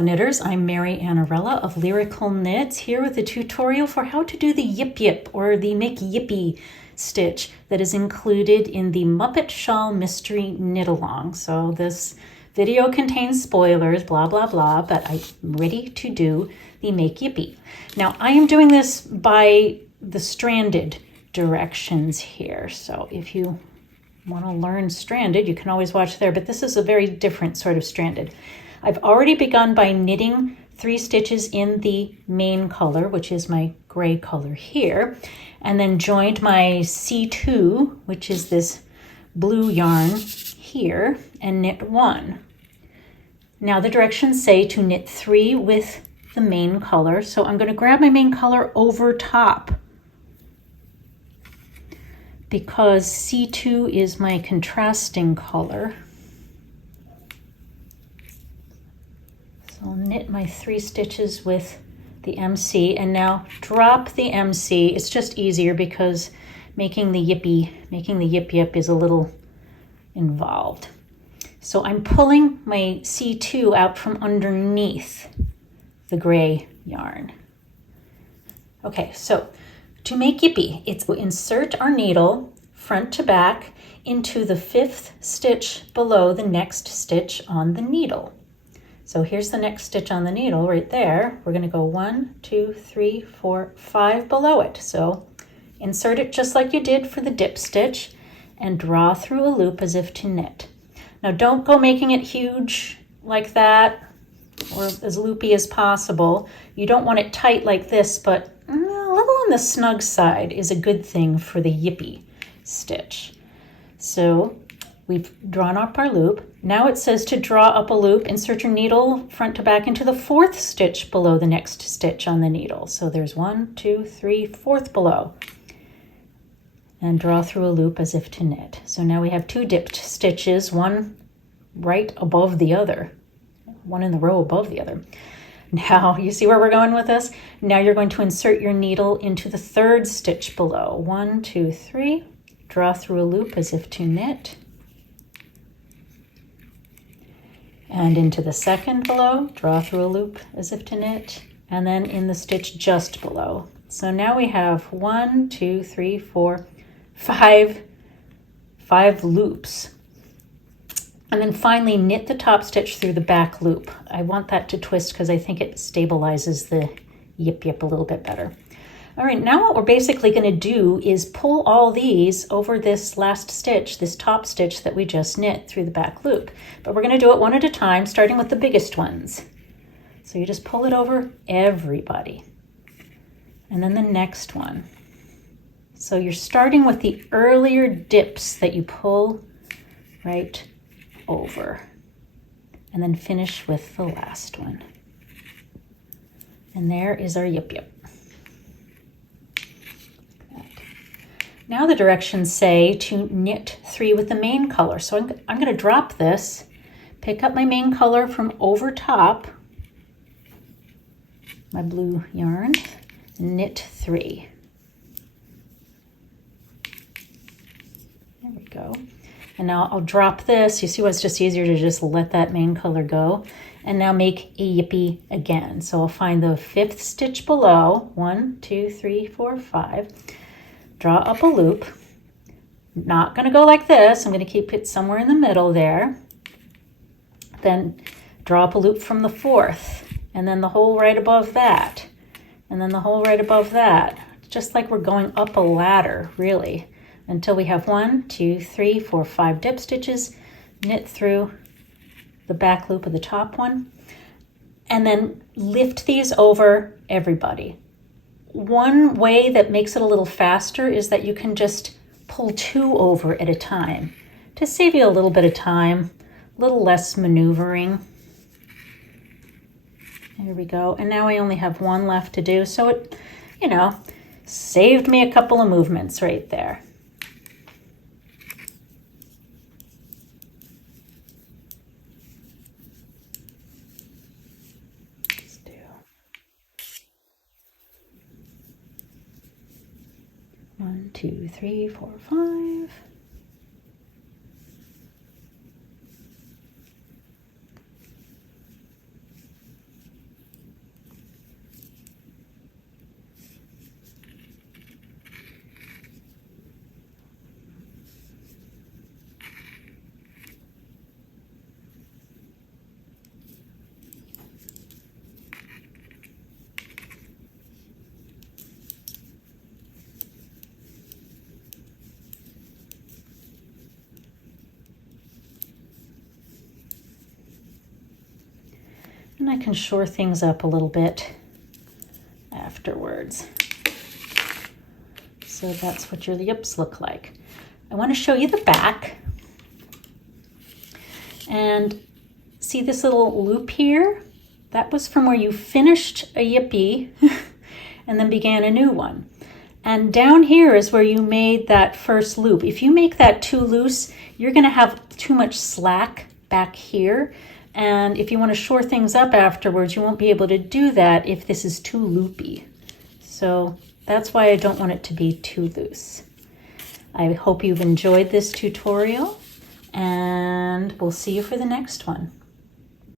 Hello knitters, I'm Mary Annarella of Lyrical Knits, here with a tutorial for how to do the Yip Yip or the Make Yippie stitch that is included in the Muppet Shawl Mystery Knitalong. So this video contains spoilers, blah blah blah, but I'm ready to do the Make Yippie. Now I am doing this by the stranded directions here, so if you want to learn stranded you can always watch there, but this is a very different sort of stranded. I've already begun by knitting 3 stitches in the main color, which is my gray color here, and then joined my C2, which is this blue yarn here, and knit 1. Now the directions say to knit 3 with the main color, so I'm going to grab my main color over top because C2 is my contrasting color. I'll knit my 3 stitches with the MC and now drop the MC. It's just easier because making the Yip Yip is a little involved. So I'm pulling my C2 out from underneath the gray yarn. Okay, so to make Yippie, it's insert our needle front to back into the 5th stitch below the next stitch on the needle. So here's the next stitch on the needle right there. We're going to go 1, 2, 3, 4, 5 below it. So insert it just like you did for the dip stitch and draw through a loop as if to knit. Now don't go making it huge like that or as loopy as possible. You don't want it tight like this, but a little on the snug side is a good thing for the Yippie stitch. So we've drawn up our loop. Now it says to draw up a loop, insert your needle front to back into the 4th stitch below the next stitch on the needle. So there's 1, 2, 3, 4th below. And draw through a loop as if to knit. So now we have 2 dipped stitches, one right above the other, one in the row above the other. Now, you see where we're going with this? Now you're going to insert your needle into the 3rd stitch below. 1, 2, 3, draw through a loop as if to knit. And into the 2nd below, draw through a loop as if to knit, and then in the stitch just below. So now we have 1, 2, 3, 4, 5 loops. And then finally knit the top stitch through the back loop. I want that to twist because I think it stabilizes the Yip Yip a little bit better. All right, now what we're basically going to do is pull all these over this last stitch, this top stitch that we just knit through the back loop. But we're going to do it one at a time, starting with the biggest ones. So you just pull it over everybody. And then the next one. So you're starting with the earlier dips that you pull right over. And then finish with the last one. And there is our Yip Yip. Now the directions say to knit 3 with the main color. So I'm going to drop this, pick up my main color from over top, my blue yarn, and knit 3. There we go. And now I'll drop this. You see why it's just easier to just let that main color go. And now make a Yippie again. So I'll find the 5th stitch below, 1, 2, 3, 4, 5. Draw up a loop. Not going to go like this. I'm going to keep it somewhere in the middle there. Then draw up a loop from the 4th, and then the hole right above that, and then the hole right above that. Just like we're going up a ladder, really, until we have 1, 2, 3, 4, 5 dip stitches, knit through the back loop of the top one, and then lift these over everybody. One way that makes it a little faster is that you can just pull 2 over at a time to save you a little bit of time, a little less maneuvering. There we go. And now I only have 1 left to do. So it, saved me a couple of movements right there. Let's do 1, 2, 3, 4, 5. And I can shore things up a little bit afterwards. So that's what your yips look like. I want to show you the back. And see this little loop here? That was from where you finished a Yippie and then began a new one. And down here is where you made that first loop. If you make that too loose, you're going to have too much slack back here. And if you want to shore things up afterwards, you won't be able to do that if this is too loopy. So that's why I don't want it to be too loose. I hope you've enjoyed this tutorial, and we'll see you for the next one.